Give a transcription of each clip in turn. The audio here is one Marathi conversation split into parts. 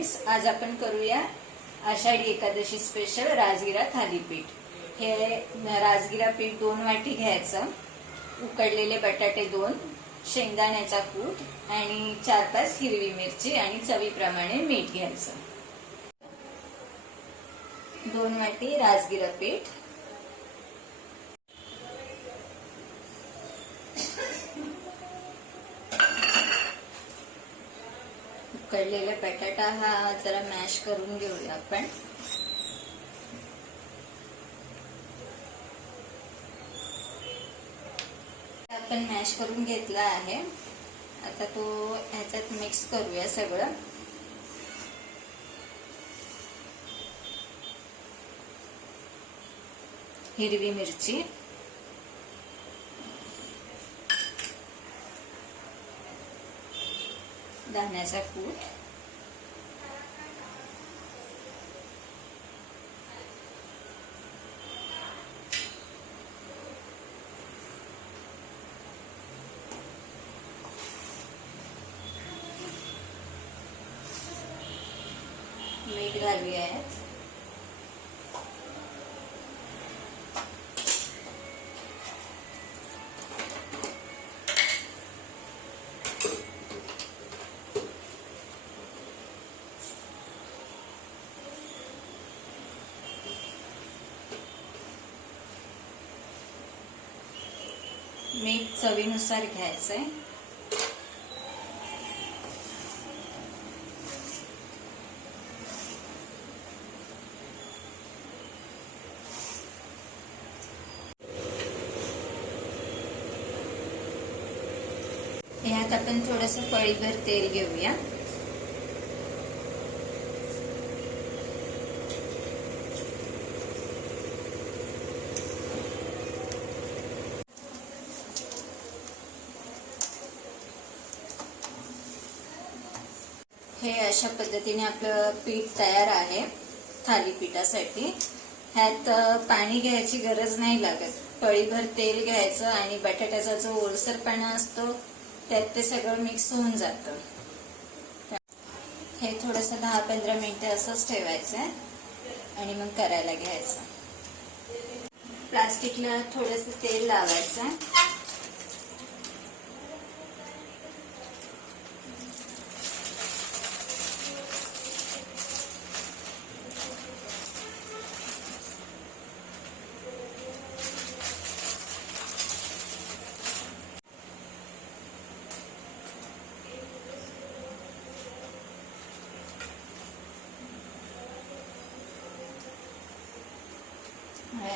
फ्रेंड्स आज आपण करूया आषाढी एकादशी स्पेशल राजगिरा थालीपीठ. हे राजगिरा पीठ दोन वाटी घ्यायचं. उकडलेले बटाटे दोन शेंगदाण्याचा कूट आणि चार पाच हिरवी मिरची आणि चवीप्रमाणे मीठ घ्यायचं. दोन वाटी राजगिरा पीठ. उकडलेला बटाटा हा जरा मॅश करून घेऊया आपण. आपण मॅश करून घेतला आहे. आता तो ह्याच्यात मिक्स करूया सगळं. हिरवी मिरची. धान्याचा कूट. मीठ घालूया मीठ चवीनुसार घ्यायचं आहे ह्यात आपण थोडस पळीभर तेल घेऊया. हे अशा पद्धतीने आपलं पीठ तयार आहे थालीपीठासाठी ह्यात पाणी घ्यायची गरज नाही लागत. पळीभर तेल घ्यायचं आणि बटाट्याचा जो ओलसरपणा असतो त्यात ते सगळं मिक्स होऊन जातं. हे थोडंसं दहा पंधरा मिनटं असंच ठेवायचं आहे आणि मग करायला घ्यायचं. प्लास्टिकला थोडंसं तेल लावायचं.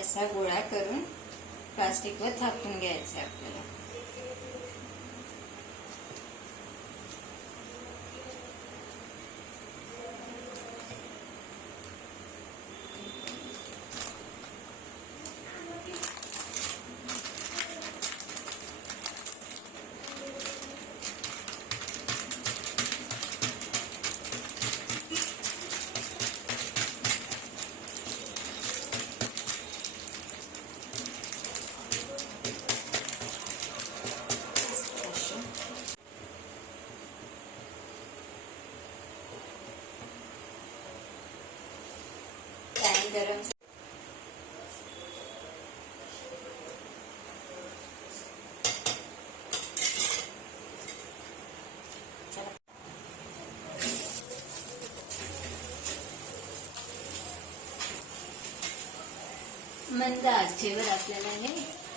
असा गोळा करून प्लास्टिकवर थापून घ्यायचं आहे आपल्याला पॅन गरम मंद आचेवर आपल्याला हे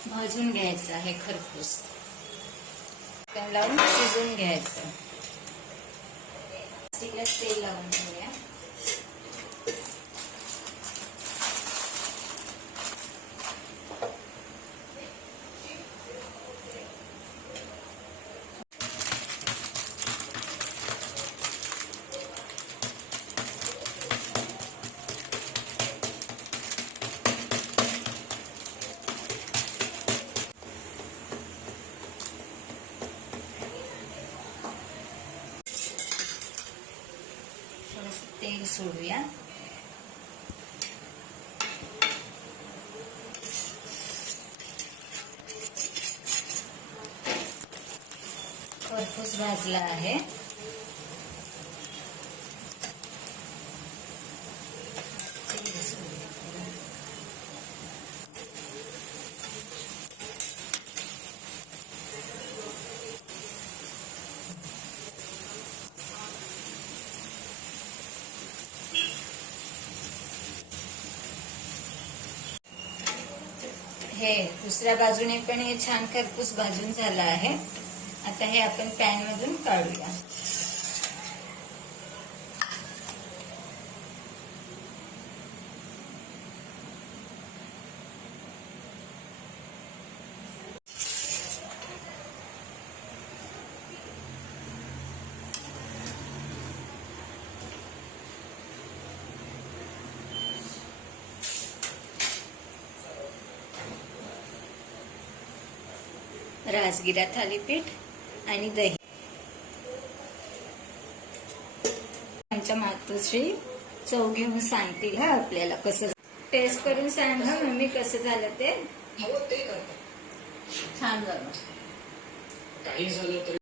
भाजून घ्यायचं आहे खरपूस. लावून शिजून घ्यायचं. तेल लावून घेऊया थोडस तेल सोडूया. खरपूस भाजला आहे. हे दुसऱ्या बाजूने पण हे छान खरपूस भाजून झालं आहे. आता हे आपण पॅन मधून काढूया. राजगिरा थालीपीठ आणि दही. आमच्या मातोश्री चव घेऊन सांगतील हा आपल्याला कसं टेस्ट करून सांग हा मम्मी कसं झालं ते. हो छान झालं. काही झालं तरी